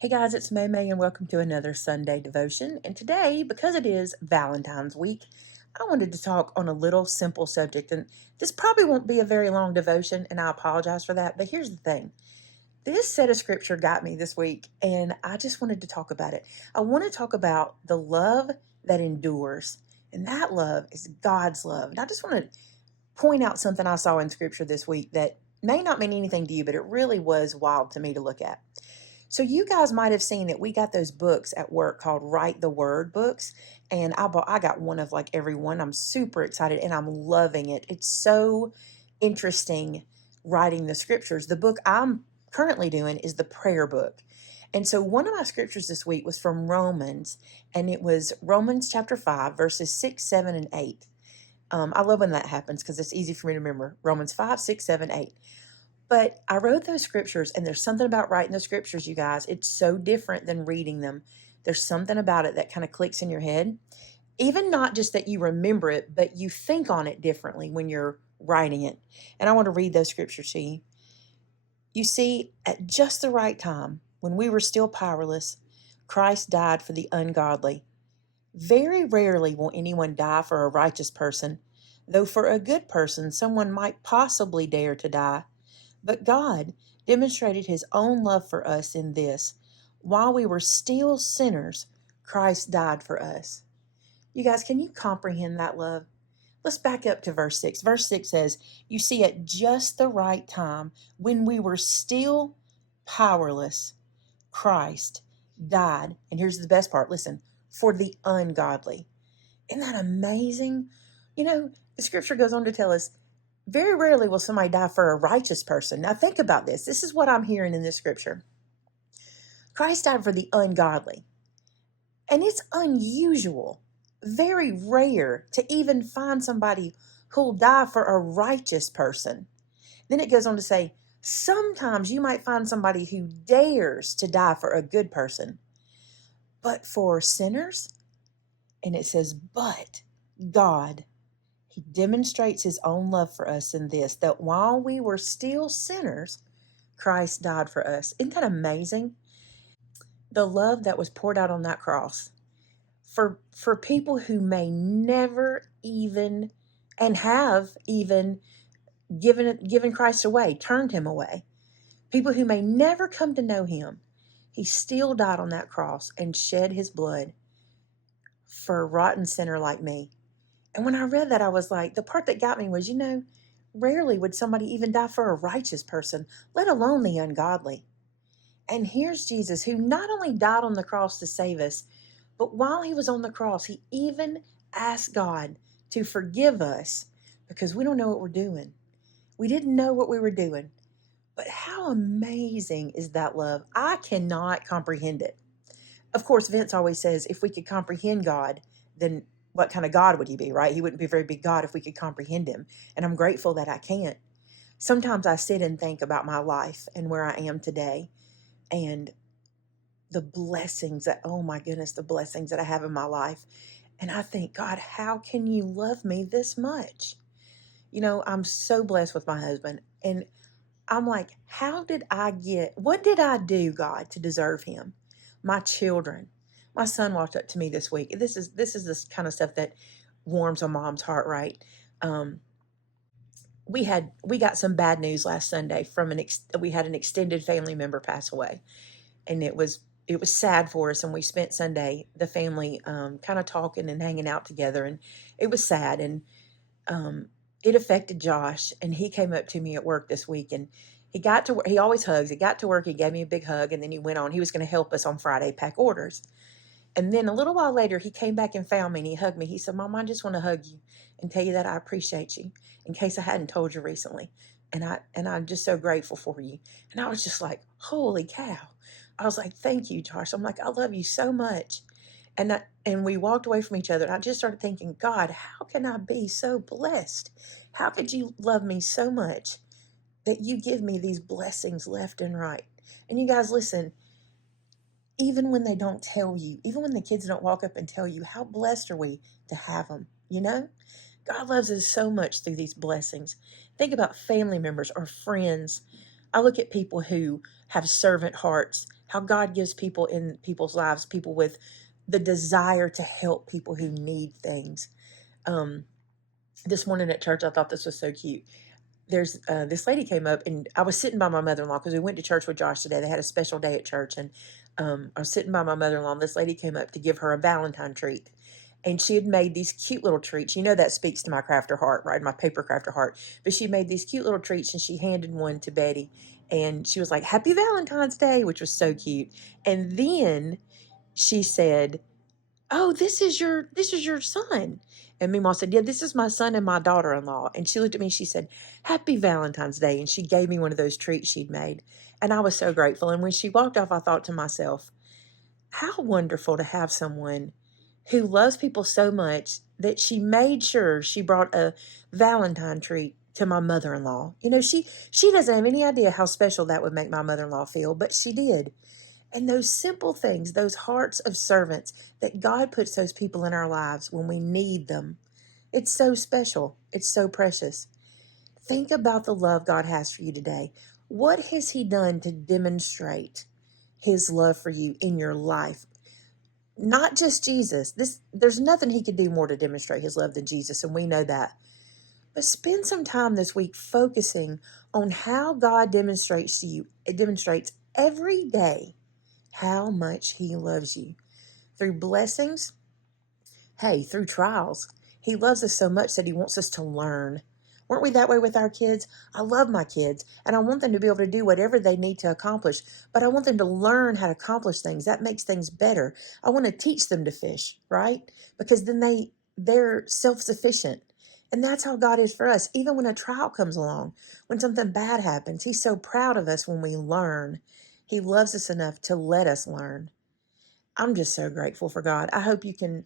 Hey guys, it's Maymay and welcome to another Sunday devotion. And today, because it is Valentine's week, I wanted to talk on a little simple subject. And this probably won't be a very long devotion, and I apologize for that. But here's the thing. This set of scripture got me this week, and I just wanted to talk about it. I want to talk about the love that endures. And that love is God's love. And I just want to point out something I saw in scripture this week that may not mean anything to you, but it really was wild to me to look at. So you guys might have seen that we got those books at work called Write the Word books, and I got one of like every one. I'm super excited and I'm loving it. It's so interesting writing the scriptures. The book I'm currently doing is the prayer book. And so one of my scriptures this week was from Romans, and it was Romans chapter 5, verses 6, 7, and 8. I love when that happens because it's easy for me to remember. Romans 5, 6, 7, 8. But I wrote those scriptures, and there's something about writing the scriptures, you guys. It's so different than reading them. There's something about it that kind of clicks in your head. Even not just that you remember it, but you think on it differently when you're writing it. And I want to read those scriptures to you. You see, at just the right time, when we were still powerless, Christ died for the ungodly. Very rarely will anyone die for a righteous person, though for a good person, someone might possibly dare to die. But God demonstrated his own love for us in this: while we were still sinners, Christ died for us. You guys, can you comprehend that love? Let's back up to verse 6. Verse 6 says, you see, at just the right time, when we were still powerless, Christ died. And here's the best part. Listen, for the ungodly. Isn't that amazing? You know, the scripture goes on to tell us very rarely will somebody die for a righteous person. Now think about this. This is what I'm hearing in this scripture. Christ died for the ungodly. And it's unusual, very rare to even find somebody who'll die for a righteous person. Then it goes on to say, sometimes you might find somebody who dares to die for a good person. But for sinners, and it says, but God, he demonstrates his own love for us in this, that while we were still sinners, Christ died for us. Isn't that amazing? The love that was poured out on that cross for people who may never even and have even given Christ away, turned him away. People who may never come to know him. He still died on that cross and shed his blood for a rotten sinner like me. And when I read that, I was like, the part that got me was, rarely would somebody even die for a righteous person, let alone the ungodly. And here's Jesus, who not only died on the cross to save us, but while he was on the cross, he even asked God to forgive us because we don't know what we're doing. We didn't know what we were doing. But how amazing is that love? I cannot comprehend it. Of course, Vince always says, if we could comprehend God, then what kind of God would he be, right? He wouldn't be a very big God if we could comprehend him. And I'm grateful that I can't. Sometimes I sit and think about my life and where I am today and the blessings that, oh my goodness, the blessings that I have in my life. And I think, God, how can you love me this much? I'm so blessed with my husband. And I'm like, what did I do, God, to deserve him? My children. My son walked up to me this week. This is this kind of stuff that warms a mom's heart, right? Um, we got some bad news last Sunday from we had an extended family member pass away, and it was sad for us. And we spent Sunday, the family, kind of talking and hanging out together, and it was sad. And it affected Josh, and he came up to me at work this week, and he always hugs. He got to work, he gave me a big hug, and then he went on. He was going to help us on Friday pack orders. And then a little while later, he came back and found me, and he hugged me. He said, Mom, I just want to hug you and tell you that I appreciate you, in case I hadn't told you recently. And I'm just so grateful for you. And I was just like, holy cow. I was like, thank you, Josh. I'm like, I love you so much. And we walked away from each other, and I just started thinking, God, how can I be so blessed? How could you love me so much that you give me these blessings left and right? And you guys, listen, even when they don't tell you, even when the kids don't walk up and tell you, how blessed are we to have them, God loves us so much through these blessings. Think about family members or friends. I look at people who have servant hearts. how God gives people in people's lives, people with the desire to help people who need things. Um, this morning at church, I thought this was so cute. There's this lady came up, and I was sitting by my mother-in-law because we went to church with Josh today. They had a special day at church, and I was sitting by my mother-in-law, and this lady came up to give her a Valentine treat. And she had made these cute little treats. You know, that speaks to my crafter heart, right? My paper crafter heart. But she made these cute little treats, and she handed one to Betty. And she was like, Happy Valentine's Day, which was so cute. And then she said, Oh, this is your son. And Meemaw said, Yeah, this is my son and my daughter-in-law. And she looked at me, she said, Happy Valentine's Day. And she gave me one of those treats she'd made. And I was so grateful. And when she walked off, I thought to myself, how wonderful to have someone who loves people so much that she made sure she brought a Valentine treat to my mother-in-law. You know, she doesn't have any idea how special that would make my mother-in-law feel, but she did. And those simple things, those hearts of servants that God puts those people in our lives when we need them, it's so special. It's so precious. Think about the love God has for you today. What has He done to demonstrate His love for you in your life? Not just Jesus. There's nothing He could do more to demonstrate His love than Jesus, and we know that. But spend some time this week focusing on how God demonstrates to you. It demonstrates every day how much He loves you through blessings, hey, through trials. He loves us so much that He wants us to learn. Weren't we that way with our kids? I love my kids, and I want them to be able to do whatever they need to accomplish, but I want them to learn how to accomplish things. That makes things better. I want to teach them to fish, right? Because then they're self-sufficient. And that's how God is for us. Even when a trial comes along, when something bad happens, He's so proud of us when we learn. He loves us enough to let us learn. I'm just so grateful for God. I hope you can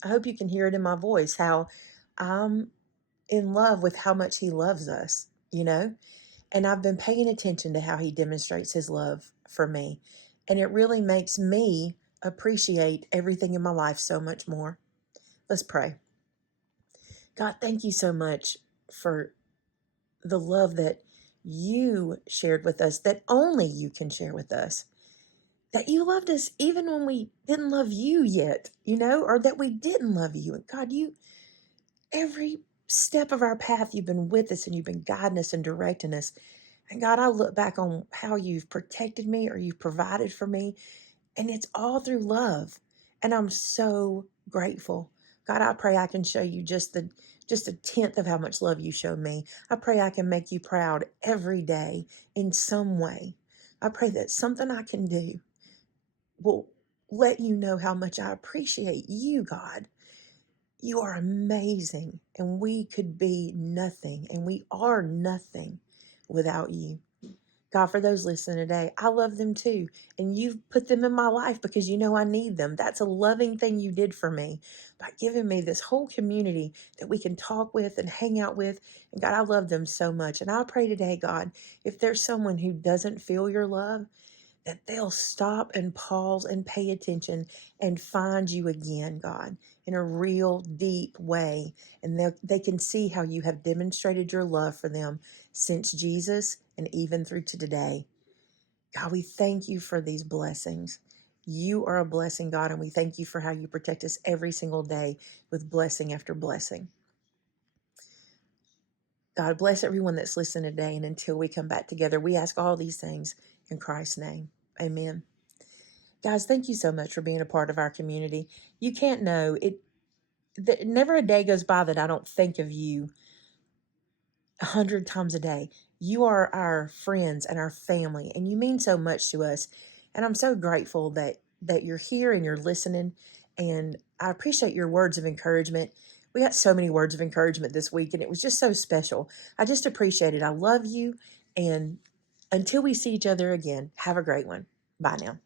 hear it in my voice how I'm in love with how much He loves us, you know? And I've been paying attention to how He demonstrates His love for me. And it really makes me appreciate everything in my life so much more. Let's pray. God, thank you so much for the love that you shared with us, that only you can share with us. That you loved us even when we didn't love you yet, or that we didn't love you. And God, every step of our path, you've been with us and you've been guiding us and directing us. And God, I look back on how you've protected me or you've provided for me, and it's all through love. And I'm so grateful. God, I pray I can show you just a tenth of how much love you show me. I pray I can make you proud every day in some way. I pray that something I can do will let you know how much I appreciate you, God. You are amazing, and we could be nothing, and we are nothing without you. God, for those listening today, I love them too. And you've put them in my life because you know I need them. That's a loving thing you did for me by giving me this whole community that we can talk with and hang out with. And God, I love them so much. And I pray today, God, if there's someone who doesn't feel your love, that they'll stop and pause and pay attention and find you again, God, in a real deep way. And they can see how you have demonstrated your love for them since Jesus and even through to today. God, we thank you for these blessings. You are a blessing, God, and we thank you for how you protect us every single day with blessing after blessing. God, bless everyone that's listening today, and until we come back together, we ask all these things in Christ's name. Amen. Guys, thank you so much for being a part of our community. You can't know it. Never a day goes by that I don't think of you 100 times a day. You are our friends and our family, and you mean so much to us. And I'm so grateful that you're here and you're listening. And I appreciate your words of encouragement. We got so many words of encouragement this week, and it was just so special. I just appreciate it. I love you. And until we see each other again, have a great one. Bye now.